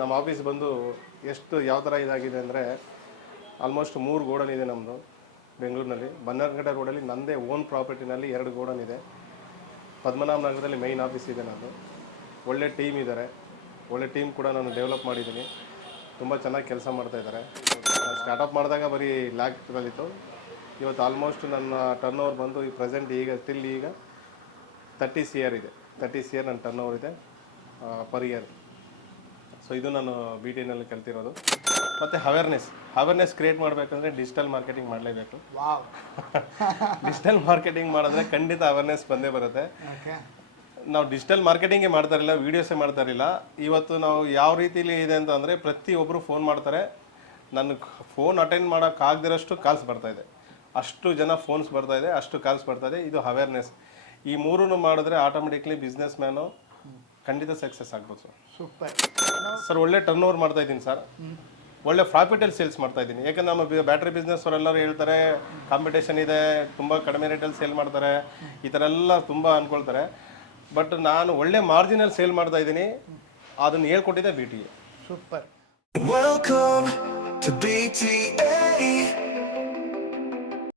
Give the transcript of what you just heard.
ನಮ್ಮ ಆಫೀಸ್ ಬಂದು ಎಷ್ಟು ಯಾವ ಥರ ಇದಾಗಿದೆ ಅಂದರೆ ಆಲ್ಮೋಸ್ಟ್ 3 ಗೋಡನ್ ಇದೆ ನಮ್ಮದು ಬೆಂಗಳೂರಿನಲ್ಲಿ. ಬನ್ನರ್ಘಟ್ಟ ರೋಡಲ್ಲಿ ನನ್ನದೇ ಓನ್ ಪ್ರಾಪರ್ಟಿನಲ್ಲಿ 2 ಗೋಡನ್ ಇದೆ. ಪದ್ಮನಾಭ ನಗರದಲ್ಲಿ ಮೈನ್ ಆಫೀಸ್ ಇದೆ ನಂದು. ಒಳ್ಳೆ ಟೀಮ್ ಇದ್ದಾರೆ, ಒಳ್ಳೆ ಟೀಮ್ ಕೂಡ ನಾನು ಡೆವಲಪ್ ಮಾಡಿದ್ದೀನಿ. ತುಂಬ ಚೆನ್ನಾಗಿ ಕೆಲಸ ಮಾಡ್ತಾಯಿದ್ದಾರೆ. ಸ್ಟಾರ್ಟಪ್ ಮಾಡಿದಾಗ ಬರೀ ಲ್ಯಾಕ್ದಲ್ಲಿತ್ತು. ಇವತ್ತು ಆಲ್ಮೋಸ್ಟ್ ನನ್ನ ಟರ್ನ್ ಓವರ್ ಬಂದು ಈ ಪ್ರೆಸೆಂಟ್ ಈಗ ಈಗ 30 CR ಇದೆ. 30 CR ನನ್ನ ಟರ್ನ್ ಓವರ್ ಇದೆ ಪರ್ ಇಯರ್. ಸೊ ಇದು ನಾನು BT ನಲ್ಲಿ ಕಲ್ತಿರೋದು. ಮತ್ತು ಅವೇರ್ನೆಸ್ ಕ್ರಿಯೇಟ್ ಮಾಡಬೇಕಂದ್ರೆ ಡಿಜಿಟಲ್ ಮಾರ್ಕೆಟಿಂಗ್ ಮಾಡಲೇಬೇಕು. ಡಿಜಿಟಲ್ ಮಾರ್ಕೆಟಿಂಗ್ ಮಾಡಿದ್ರೆ ಖಂಡಿತ ಅವೇರ್ನೆಸ್ ಬಂದೇ ಬರುತ್ತೆ. ನಾವು ಡಿಜಿಟಲ್ ಮಾರ್ಕೆಟಿಂಗೇ ಮಾಡ್ತಾ ಇರಲಿಲ್ಲ, ವೀಡಿಯೋಸೇ ಮಾಡ್ತಾ ಇರಲಿಲ್ಲ. ಇವತ್ತು ನಾವು ಯಾವ ರೀತಿಲಿ ಇದೆ ಅಂತಂದರೆ ಪ್ರತಿಯೊಬ್ಬರು ಫೋನ್ ಮಾಡ್ತಾರೆ. ನನಗೆ ಫೋನ್ ಅಟೆಂಡ್ ಮಾಡೋಕ್ಕಾಗದಿರೋಷ್ಟು ಕಾಲ್ಸ್ ಬರ್ತಾಯಿದೆ, ಅಷ್ಟು ಜನ ಫೋನ್ಸ್ ಬರ್ತಾಯಿದೆ, ಅಷ್ಟು ಕಾಲ್ಸ್ ಬರ್ತಾಯಿದೆ. ಇದು ಅವೇರ್ನೆಸ್. ಈ ಮೂರನ್ನು ಮಾಡಿದ್ರೆ ಆಟೋಮೆಟಿಕ್ಲಿ ಬಿಸ್ನೆಸ್ ಮ್ಯಾನು ಖಂಡಿತ ಸಕ್ಸಸ್ ಆಗ್ಬೋದು ಸರ್. Super sir. ಒಳ್ಳೆ ಟರ್ನ್ ಓವರ್ ಮಾಡ್ತಾಯಿದ್ದೀನಿ ಸರ್. ಒಳ್ಳೆ ಪ್ರಾಫಿಟಲ್ಲಿ ಸೇಲ್ಸ್ ಮಾಡ್ತಾಯಿದ್ದೀನಿ. ಯಾಕಂದ್ರೆ ನಮ್ಮ ಬ್ಯಾಟ್ರಿ ಬಿಸ್ನೆಸ್ ಅವರೆಲ್ಲರೂ ಹೇಳ್ತಾರೆ ಕಾಂಪಿಟೇಷನ್ ಇದೆ, ತುಂಬ ಕಡಿಮೆ ರೇಟಲ್ಲಿ ಸೇಲ್ ಮಾಡ್ತಾರೆ, ಈ ಥರ ಎಲ್ಲ ತುಂಬ ಅಂದ್ಕೊಳ್ತಾರೆ. ಬಟ್ ನಾನು ಒಳ್ಳೆ ಮಾರ್ಜಿನಲ್ಲಿ ಸೇಲ್ ಮಾಡ್ತಾ ಇದ್ದೀನಿ. ಅದನ್ನು ಹೇಳ್ಕೊಟ್ಟಿದ್ದೆ BTA. Super. Welcome to BTA.